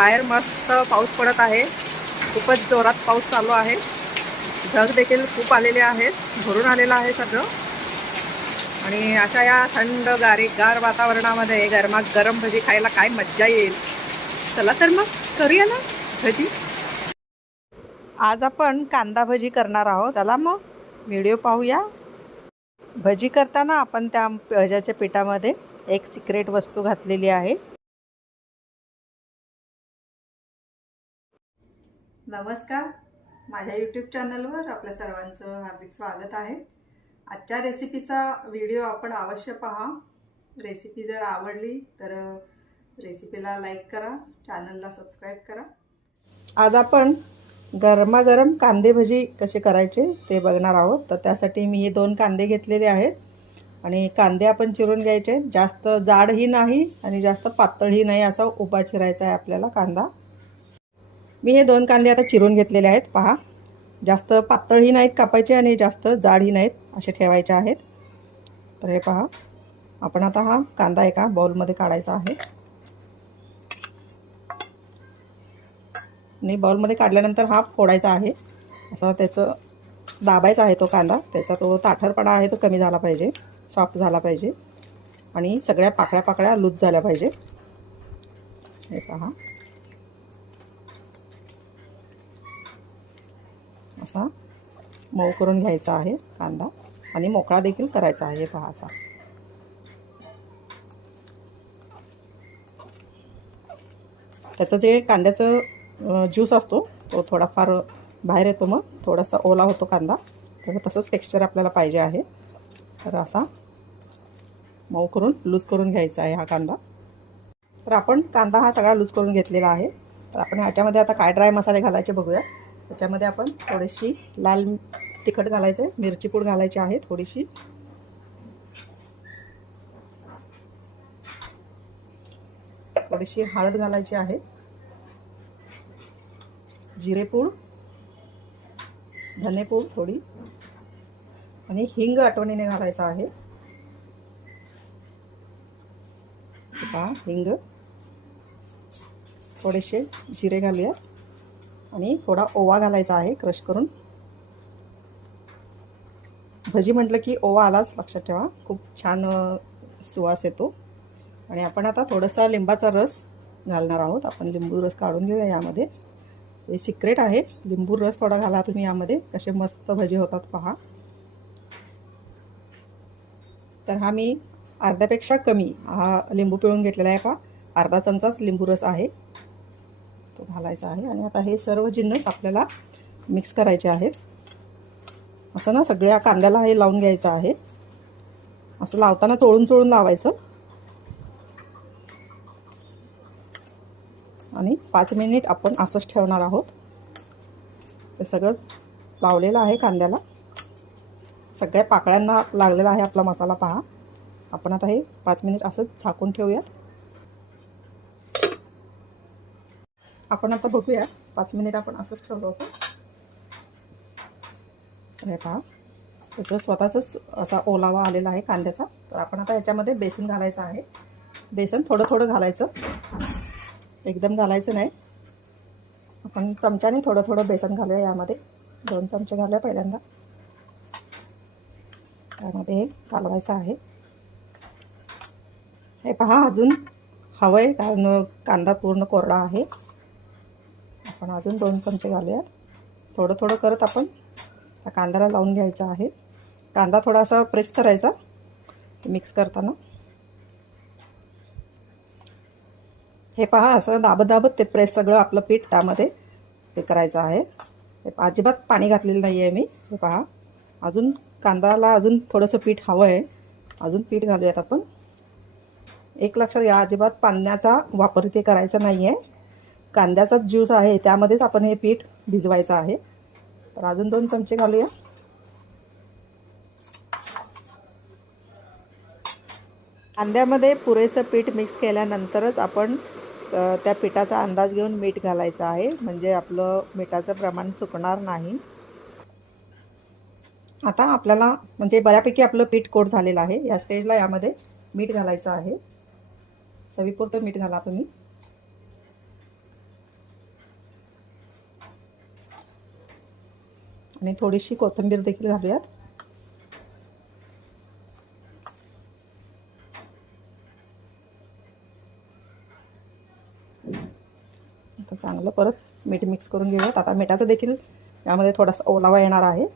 बाहेर मस्त पाऊस पडत आहे, खूपच जोरात पाऊस चालू आहे। ढग देखील खूप आलेले आहेत, भरून आलेलं आहे सगळं। आणि अशा या थंड गार वातावरणामध्ये गरम भजी खायला काय मज्जा येईल। चला तर मग करूया ना भजी। आज आपण कांदा भजी करणार आहोत, चला मग व्हिडिओ पाहूया। भजी करताना आपण त्या भज्याच्या पिठामध्ये एक सिक्रेट वस्तू घातलेली आहे। नमस्कार, माझ्या यूट्यूब चॅनलवर आपल्या सर्वांचं हार्दिक स्वागत आहे। आजच्या रेसिपीचा व्हिडिओ आपण अवश्य पहा। रेसिपी जर आवडली तर रेसिपीला लाईक करा, चॅनलला सबस्क्राईब करा। आज आपण गरमागरम कांदे भजी कसे करायचे ते बघणार आहोत। तर त्यासाठी मी हे 2 कांदे घेतलेले आहेत आणि कांदे आपण चिरून घ्यायचे। जास्त जाडही नाही आणि जास्त पातळही नाही, असा उभा चिरायचा आहे आपल्याला कांदा। मी हे 2 कांदे आता चिरून घेतलेले आहेत, पहा। जास्त पातळही नाहीत कापायचे आणि जास्त जाडही नाहीत, असे ठेवायचे आहेत। तर हे पहा, आपण आता हा कांदा एका बाउलमध्ये काढायचा आहे आणि बाउलमध्ये काढल्यानंतर हा फोडायचा आहे। असं त्याचं दाबायचा आहे तो कांदा, त्याचा तो ताठरपणा आहे तो कमी झाला पाहिजे, सॉफ्ट झाला पाहिजे आणि सगळ्या पाकळ्या लूज झाल्या पाहिजे। हे पहा, असा मऊ करून घ्यायचा आहे कांदा आणि मोकळा देखील करायचा आहे। पहा, असा त्याचं जे कांद्याचं ज्यूस असतो तो थोडाफार बाहेर येतो, मग थोडासा ओला होतो कांदा। तर तसंच टेक्स्चर आपल्याला पाहिजे आहे। तर असा मऊ करून लूज करून घ्यायचा आहे हा कांदा। तर आपण कांदा हा सगळा लूज करून घेतलेला आहे। तर आपण ह्याच्यामध्ये आता काय ड्राय मसाले घालायचे बघूया। त्याच्यामध्ये आपण थोडीशी लाल तिखट घालायचे, मिरची पूड घालायची आहे थोडीशी, थोडीशी हळद घालायची आहे, जिरेपूड, धनेपूड थोडी आणि हिंग आठवणीने घालायचा आहे। पहा, हिंग, थोडेसे जिरे घालूया आणि थोडा ओवा घालायचा आहे क्रश करून। भजी म्हटलं की ओवा आलाच, लक्षात ठेवा, खूप छान सुवास येतो। आणि आपण आता थोडासा लिंबाचा रस घालणार आहोत। आपण लिंबू रस काढून घेऊया यामध्ये, हे सिक्रेट आहे। लिंबू रस थोडा घाला तुम्ही यामध्ये, कसे मस्त भजी होतात पहा। तर हा मी अर्ध्यापेक्षा कमी हा लिंबू पिळून घेतलेला आहे, पहा, अर्धा चमचाच लिंबू रस आहे तो घालायचा आहे। आणि आता हे सर्व जिन्नस आपल्याला मिक्स करायचे आहेत। असं ना सगळ्या कांद्याला हे लावून घ्यायचं आहे। असं लावताना चोळून लावायचं आणि 5 मिनिट आपण असंच ठेवणार आहोत। ते सगळं लावलेलं आहे कांद्याला, सगळ्या पाकळ्यांना लागलेला आहे आपला मसाला, पहा। आपण आता हे 5 मिनिट असंच झाकून ठेवूयात। आपण आता बघूया, 5 मिनिट आपण असंच ठेवलं होतं। हे पहा, त्याचं स्वतःच असा ओलावा आलेला आहे कांद्याचा। तर आपण आता याच्यामध्ये बेसन घालायचं आहे। बेसन थोडं थोडं घालायचं, एकदम घालायचं नाही। आपण चमच्याने थोडं थोडं बेसन घालूया यामध्ये, 2 चमचे घालूया पहिल्यांदा। त्यामध्ये हे कालवायचं आहे। हे पहा, अजून हवं आहे कारण कांदा पूर्ण कोरडा आहे। आपण अजून 2 चमचे घालूयात। थोडं थोडं करत आपण त्या कांद्याला लावून घ्यायचा आहे। कांदा थोडासा प्रेस करायचा मिक्स करताना। हे पहा, असं दाबत ते प्रेस सगळं आपलं पीठ त्यामध्ये हे करायचं आहे। हे अजिबात पाणी घातलेलं नाही आहे मी। हे पहा, अजून कांद्याला अजून थोडंसं पीठ हवं आहे, अजून पीठ घालूयात आपण। एक लक्षात घ्या, अजिबात पाण्याचा वापर इथे करायचा नाही आहे। कांद्याचा ज्यूस आहे त्यामध्येच आपण हे पीठ भिजवायचं आहे। तर अजून 2 चमचे घालूया। कांद्यामध्ये पुरेसं पीठ मिक्स केल्यानंतरच आपण त्या पिठाचा अंदाज घेऊन मीठ घालायचं आहे, म्हणजे आपलं मिठाचं प्रमाण चुकणार नाही। आता आपल्याला म्हणजे बऱ्यापैकी आपलं पीठ कोट झालेलं आहे। या स्टेजला यामध्ये मीठ घालायचं आहे, चवीपुरतं मीठ घाला तुम्ही। आणि थोडीशी कोथिंबीर देखील घालूयात. आता चांगलं परत मीठ मिक्स करून घेऊयात. आता मिठाचं देखील यामध्ये थोडासा ओलावा येणार आहे.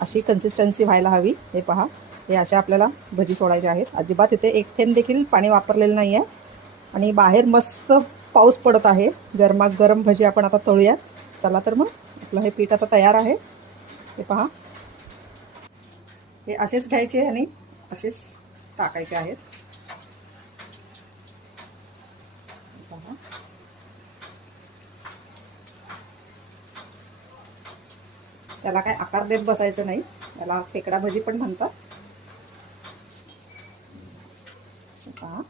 अशी कन्सिस्टन्सी व्हायला हवी. हे पहा, हे अशा आपल्याला भजी सोडायचे आहेत. अजिबात इथे एक थेंब देखील पाणी वापरलेलं नाही आहे. आणि बाहेर मस्त पाऊस पडत आहे. गरमागरम भजी आपण आता तळूयात. चला तर मग आपलं हे पीठ आता तयार आहे. हे पहा, हे असेच घ्यायचे आणि असेच टाकायचे आहेत. पहा, त्याला काय आकार देत बसायचं नाही. त्याला खेकडा भजी पण म्हणतात. पहा,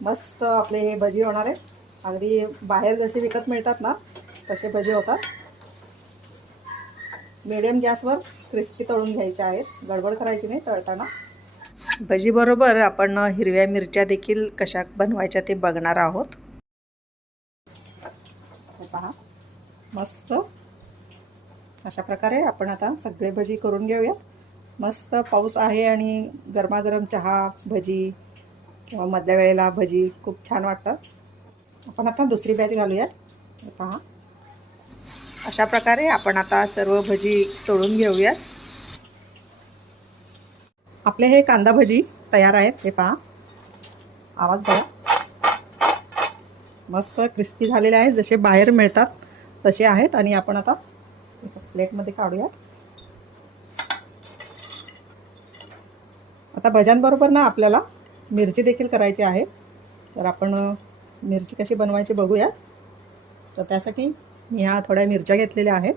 मस्त आपले हे भजी होणार आहे. अगदी बाहेर जसे विकत मिळतात ना तसे भजी होतात. मीडियम गॅसवर क्रिस्पी तळून घ्यायचे आहेत. गडबड करायची नाही तळताना. भजीबरोबर आपण हिरव्या मिरच्या देखील कशा बनवायच्या ते बघणार आहोत. पहा, मस्त अशा प्रकारे आपण आता सगळे भजी करून घेऊया. मस्त पाऊस आहे आणि गरमागरम चहा, भजी किंवा मधल्या वेळेला भजी खूप छान वाटतात. आपण आता दुसरी बॅच घालूयात. पहा, अशा प्रकारे आपण आता सर्व भजी तळून घेऊयात. आपले हे कांदा भजी तयार आहेत. हे पहा, आवाज बघा, मस्त क्रिस्पी झालेले आहेत. जसे बाहेर मिळतात तसे आहेत. आणि आपण आता प्लेटमध्ये काढूयात. आता भज्यांबरोबर ना आपल्याला मिरची देखील करायची आहे. तर आपण मिरची कशी बनवायची बघूया. तर त्यासाठी मी ह्या थोड्या मिरच्या घेतलेल्या आहेत.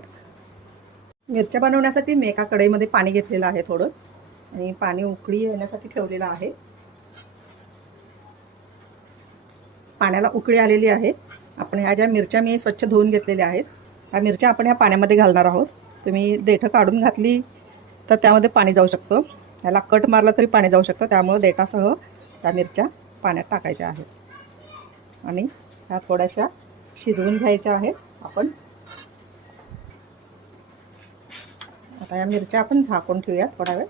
मिरच्या बनवण्यासाठी मी एका कढईमध्ये पाणी घेतलेलं आहे थोडं, आणि पाणी उकळी येण्यासाठी ठेवलेलं आहे. पाण्याला उकळी आलेली आहे. आपण ह्या ज्या मिरच्या मी स्वच्छ धुवून घेतलेल्या आहेत, ह्या मिरच्या आपण ह्या पाण्यामध्ये घालणार आहोत. तुम्ही देठं काढून घातली तर त्यामध्ये पाणी जाऊ शकतं. ह्याला कट मारला तरी पाणी जाऊ शकतं. त्यामुळे देठासह त्या मिरच्या पाण्यात टाकायच्या आहेत. आणि ह्या थोड्याशा शिजवून घ्यायच्या आहेत आपण. आता या मिरच्या आपण झाकून ठेवूयात थोडा वेळ.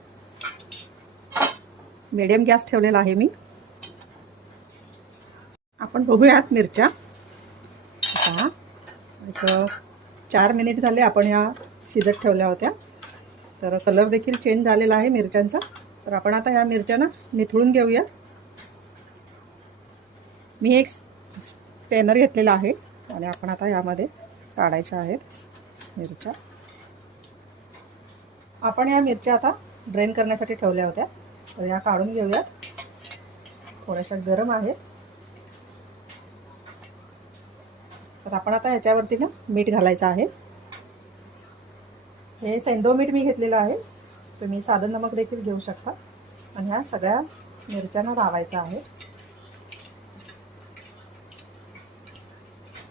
मीडियम गॅस ठेवलेला आहे मी. आपण बघूयात मिरच्या. आता एक 4 मिनिट झाले आपण ह्या शिजत ठेवल्या होत्या. तर कलर देखील चेंज झालेला आहे मिरच्यांचा. तर आपण आता ह्या मिरच्या ना निथळून घेऊया. मी एक स्ट्रेनर घेतलेला आहे आणि आपण आता यामध्ये काढायच्या आहेत मिरच्या. आपण या मिरच्या आता ड्रेन करण्यासाठी ठेवल्या होत्या. तर या काढून घेऊयात. थोड्याशा गरम आहेत. तर आपण आता ह्याच्यावरती ना मीठ घालायचं आहे. हे सैंधव मीठ मी घेतलेलं आहे. तुम्ही साधं नमक देखील घेऊ शकता. आणि ह्या सगळ्या मिरच्यांना लावायचं आहे.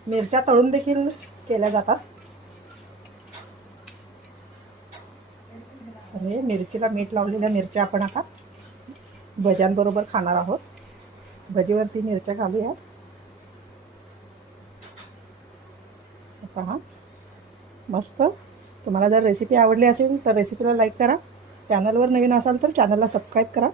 मिरच्या तळून देखील केल्या जातात. हे मिरचीला मीठ लावलेल्या मिरच्या आपण आता भज्यांबरोबर खाणार आहोत. भजीवरती मिरच्या घालूया. पहा, मस्त. तुम्हाला जर रेसिपी आवडली असेल तर रेसिपीला लाईक करा. चॅनलवर नवीन असाल तर चॅनलला सबस्क्राईब करा.